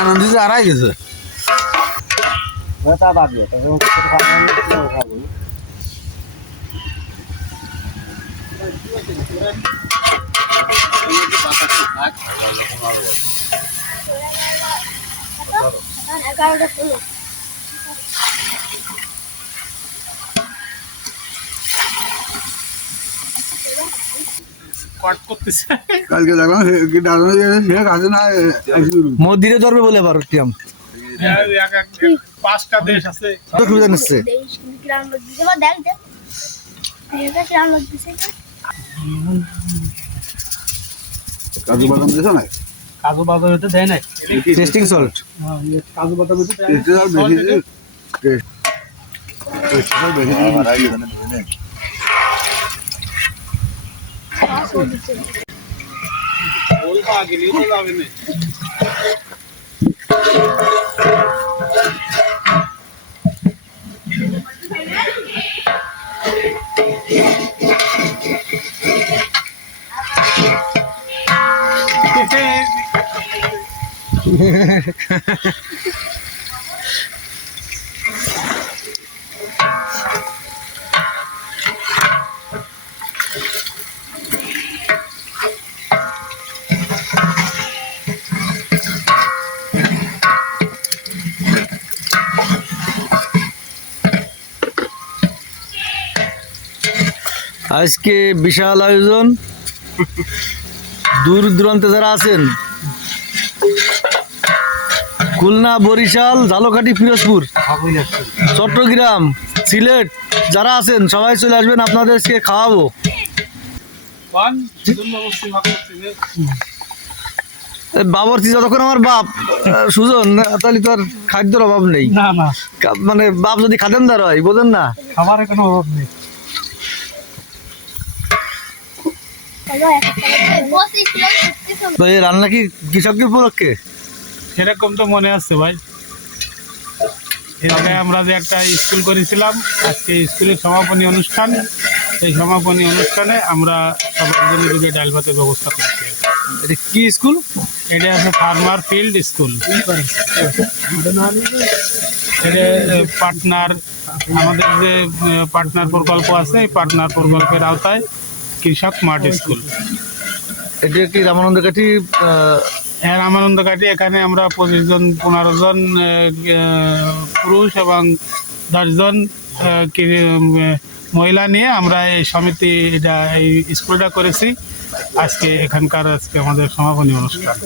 আনন্দ আড়াই গেছে কালকে দেখলাম মন্দিরে ধরবে বলে আবার টিয়াম 5টা দেশ আছে খুঁজে নিচ্ছে কাজু বাদাম দিয়েছ না কাজু বাদাম হতে দেয় না টেস্টিং সল্ট কাজু বাদাম হতে আজকে বিশাল আয়োজন দূর দূরান্তে যারা আছেন খুলনা বরিশাল ঝালকাঠি পিরোজপুর চট্টগ্রাম সিলেট যারা আছেন সবাই চলে আসবেন আপনাদেরকে খাওয়াবো বাবরচি যতক্ষণ আমার বাপ সুজন তাহলে তো আর খাদ্যের অভাব নেই মানে বাপ যদি খাদেনদার হয় বোঝেন না খাবারের কোনো অভাব নেই এই রান্না কি কৃষকের উপলক্ষে সেরকম তো মনে আসছে ভাই এর আগে আমরা যে একটা স্কুল করেছিলাম আজকে স্কুলের সমাপনী অনুষ্ঠান এই সমাপনী অনুষ্ঠানে আমরা সবার জন্য দুটো ডাল ভাতের ব্যবস্থা করছি এটা কি স্কুল এটা আছে ফার্মার ফিল্ড স্কুল এটা পার্টনার আমাদের যে পার্টনার প্রকল্প আছে এই পার্টনার প্রকল্পের আওতায় কৃষক মাঠ স্কুল এটা কি রামানন্দ কাঠি হ্যাঁ রামানন্দ কাঠি এখানে আমরা 25 জন 15 জন পুরুষ এবং 10 জন মহিলা নিয়ে আমরা এই সমিতি এটা এই স্কুলটা করেছি আজকে এখানকার আজকে আমাদের সমাপনী অনুষ্ঠান